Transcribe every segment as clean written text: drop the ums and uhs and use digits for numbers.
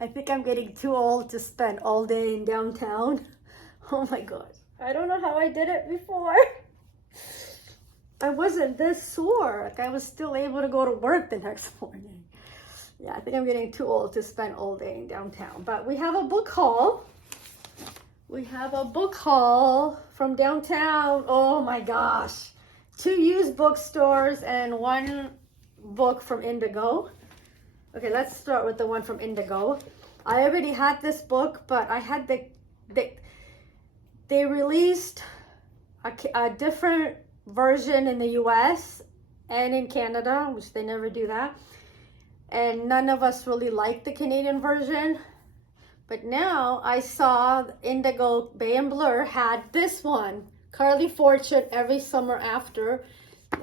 I think I'm getting too old to spend all day in downtown. Oh my gosh. I don't know how I did it before. I wasn't this sore. Like I was still able to go to work the next morning. Yeah, I think I'm getting too old to spend all day in downtown. But we have a book haul. We have a book haul from downtown. Oh my gosh. 2 used bookstores and 1 book from Indigo. Okay, let's start with the one from Indigo. I already had this book, but I had they released a different version in the US and in Canada, which they never do that. And none of us really liked the Canadian version. But now I saw Indigo Bay and Blur had this one, Carly Fortune Every Summer After.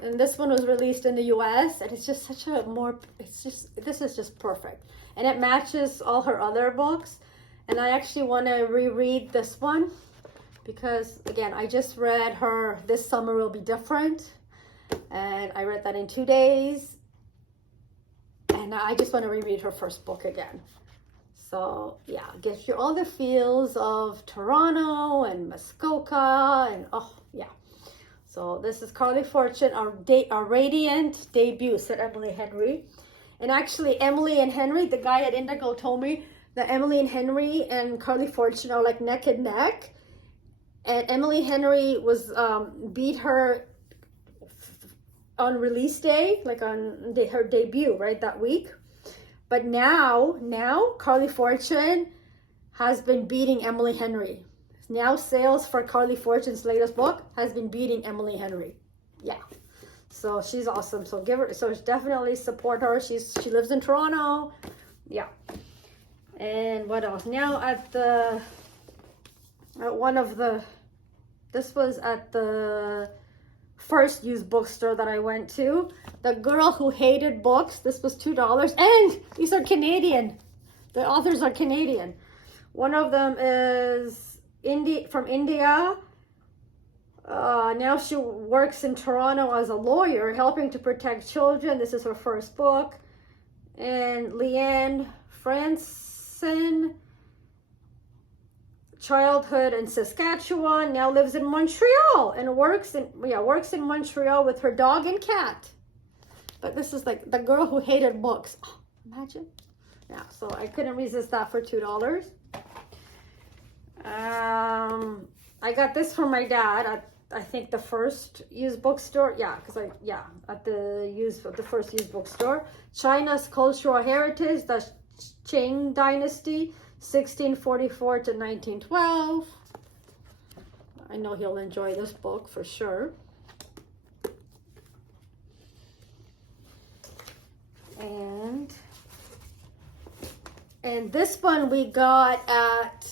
And this one was released in the US, and it's just such a this is just perfect. And it matches all her other books. And I actually want to reread this one because, again, I just read her This Summer Will Be Different. And I read that in 2 days. And I just want to reread her first book again. So, yeah, gives you all the feels of Toronto and Muskoka and, oh, yeah. So this is Carly Fortune, our Radiant debut, said Emily Henry. And actually, Emily and Henry, the guy at Indigo told me that Emily and Henry and Carly Fortune are like neck and neck. And Emily Henry was beat her on release day, like on her debut, right, that week. But now Carly Fortune has been beating Emily Henry. Now sales for Carly Fortune's latest book has been beating Emily Henry. Yeah. So she's awesome. So definitely support her. She lives in Toronto. Yeah. And what else? Now this was at the first used bookstore that I went to. The Girl Who Hated Books. This was $2. And these are Canadian. The authors are Canadian. One of them is from India. Now she works in Toronto as a lawyer, helping to protect children. This is her first book. And Leanne Franson, childhood in Saskatchewan, now lives in Montreal and works in Montreal with her dog and cat. But this is like The Girl Who Hated Books. Oh, imagine. Yeah, so I couldn't resist that for $2. I got this from my dad at, I think, the first used bookstore. Yeah, at the first used bookstore. China's Cultural Heritage, the Qing Dynasty, 1644 to 1912. I know he'll enjoy this book for sure. And this one we got at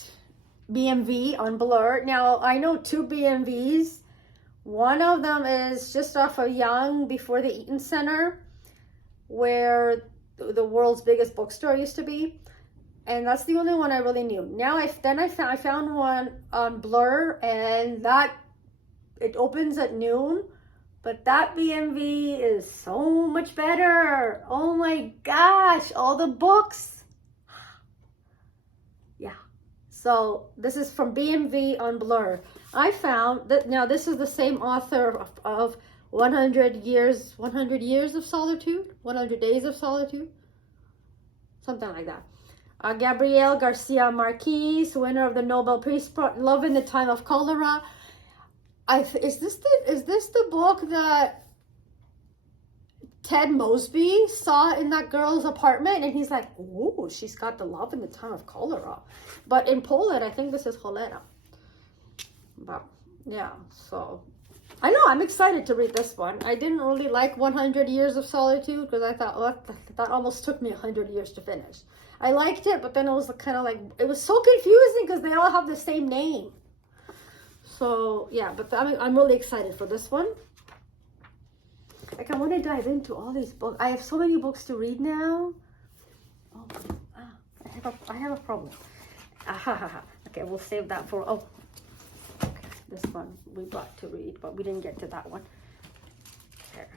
BMV on Blur. Now, I know 2 BMVs. One of them is just off of Yonge before the Eaton Center, where the world's biggest bookstore used to be. And that's the only one I really knew. Now, I found one on Blur, and it opens at noon. But that BMV is so much better. Oh my gosh, all the books. Yeah. So this is from BMV on Blur. I found that now this is the same author of 100 Years of Solitude, 100 Days of Solitude, something like that. Gabriel Garcia Marquez, winner of the Nobel Peace Prize, Love in the Time of Cholera. Is this the book that Ted Mosby saw in that girl's apartment? And he's like, oh, she's got the Love in the Time of Cholera. But in Poland, I think this is cholera. But yeah, so I know I'm excited to read this one. I didn't really like 100 Years of Solitude because I thought that almost took me 100 years to finish. I liked it, but then it was kind of like, it was so confusing because they all have the same name. So yeah, but I'm really excited for this one. Like I want to dive into all these books. I have so many books to read now. Oh, I have a problem. Okay, we'll save that for, okay, this one we got to read, but we didn't get to that one. Here.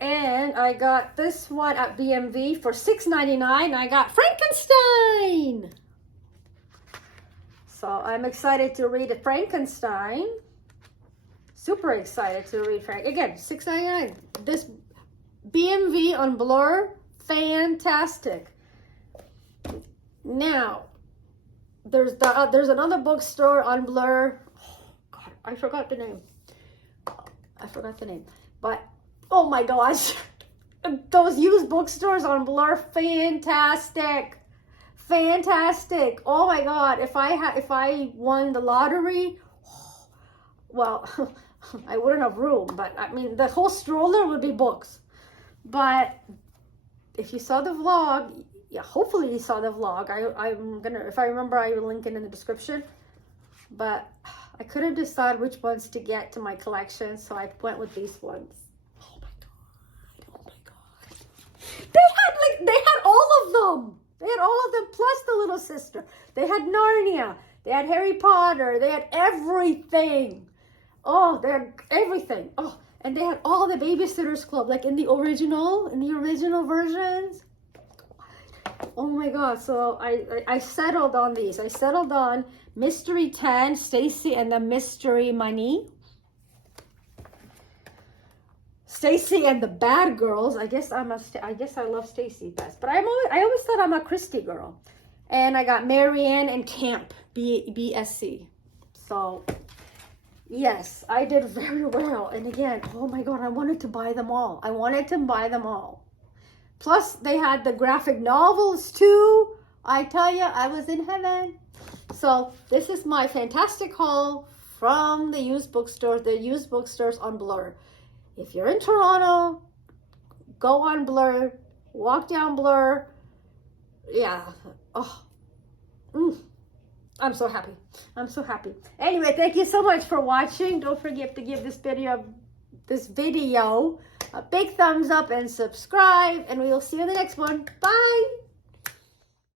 And I got this one at BMV for $6.99. I got Frankenstein. So I'm excited to read Frankenstein. Super excited to read again, $6.99. This BMV on Blur, fantastic. Now, there's another bookstore on Blur. Oh, God, I forgot the name. But oh my gosh, those used bookstores on Blur, fantastic. Oh my God, if I won the lottery, well, I wouldn't have room. But I mean, the whole stroller would be books. But if you saw the vlog, yeah, hopefully you saw the vlog. I'm gonna, if I remember, I will link it in the description. But I couldn't decide which ones to get to my collection, so I went with these ones. Oh my God. They had all of them. They had all of them plus the little sister. They had Narnia. They had Harry Potter. They had everything. Oh, they had everything. Oh, and they had all the Babysitters Club, like in the original versions. Oh my God. So I settled on these. I settled on Mystery 10, Stacy and the Mystery Money. Stacy and the Bad Girls. I guess I love Stacy best, but I always thought I'm a Christie girl. And I got Marianne and Camp, BSC. So yes, I did very well. And again, oh my God, I wanted to buy them all. Plus they had the graphic novels too. I tell you, I was in heaven. So this is my fantastic haul from the used bookstores on Blur. If you're in Toronto, go on Blur, walk down Blur. Yeah. Oh, I'm so happy. Anyway, thank you so much for watching. Don't forget to give this video a big thumbs up and subscribe. And we will see you in the next one. Bye.